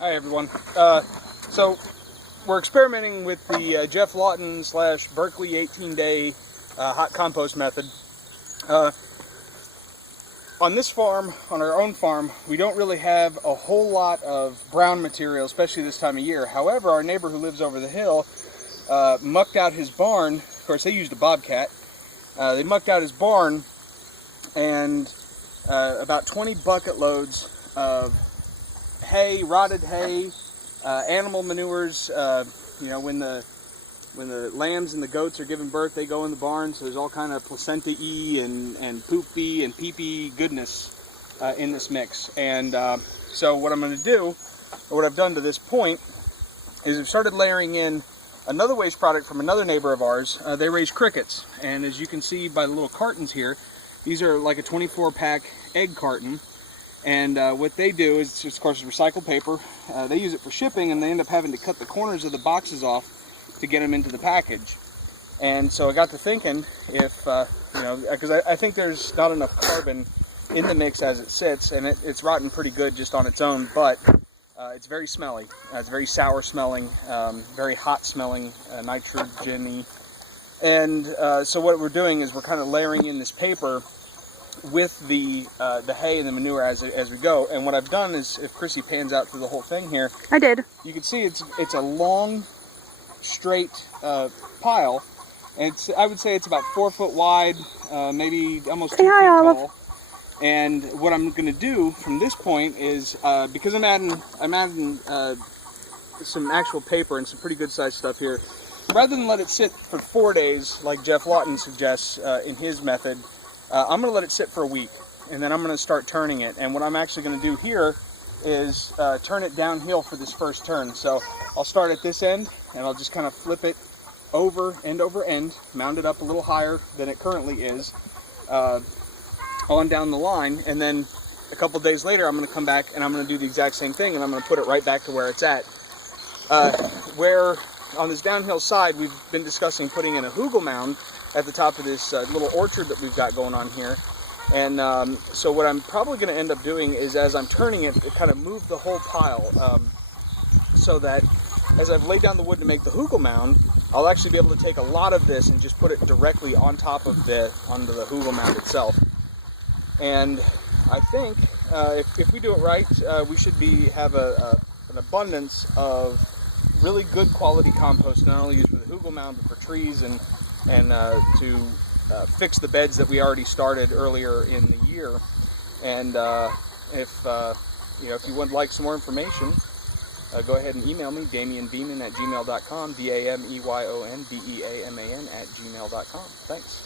Hi everyone. So we're experimenting with the Jeff Lawton / Berkeley 18-day hot compost method. On this farm, on our own farm, we don't really have a whole lot of brown material, especially this time of year. However, our neighbor who lives over the hill mucked out his barn. Of course, they used a bobcat. They mucked out his barn, and about 20 bucket loads of hay, rotted hay, animal manures. You know, when the lambs and the goats are giving birth, they go in the barn, so there's all kind of placenta-y and poopy and pee-pee goodness in this mix. And so what I'm going to do, or what I've done to this point, is I've started layering in another waste product from another neighbor of ours. They raise crickets, and as you can see by the little cartons here, these are like a 24-pack egg carton. And what they do is, of course, recycled paper. They use it for shipping, and they end up having to cut the corners of the boxes off to get them into the package. And so I got to thinking, if you know, because I think there's not enough carbon in the mix as it sits, and it's rotten pretty good just on its own, but it's very smelly. It's very sour smelling, very hot smelling, nitrogen-y. And so what we're doing is we're kind of layering in this paper with the hay and the manure as we go. And what I've done is, if Chrissy pans out through the whole thing here, I did. You can see it's a long, straight pile, and I would say it's about 4 foot wide, maybe almost 2 feet tall. And what I'm going to do from this point is, because I'm adding some actual paper and some pretty good sized stuff here, rather than let it sit for 4 days like Jeff Lawton suggests in his method, I'm going to let it sit for a week, and then I'm going to start turning it. And what I'm actually going to do here is turn it downhill for this first turn. So I'll start at this end, and I'll just kind of flip it over end, mound it up a little higher than it currently is, on down the line. And then a couple days later, I'm going to come back and I'm going to do the exact same thing, and I'm going to put it right back to where it's at. Where on this downhill side, we've been discussing putting in a hugel mound at the top of this little orchard that we've got going on here. And so what I'm probably going to end up doing is, as I'm turning it, kind of move the whole pile, so that as I've laid down the wood to make the hugel mound, I'll actually be able to take a lot of this and just put it directly on top of onto the hugel mound itself. And I think if we do it right, we should have an abundance of really good quality compost, not only used for the hugel mound, but for trees and to fix the beds that we already started earlier in the year. And if you would like some more information, go ahead and email me, DamienBeeman@gmail.com, DamienBeeman@gmail.com. Thanks.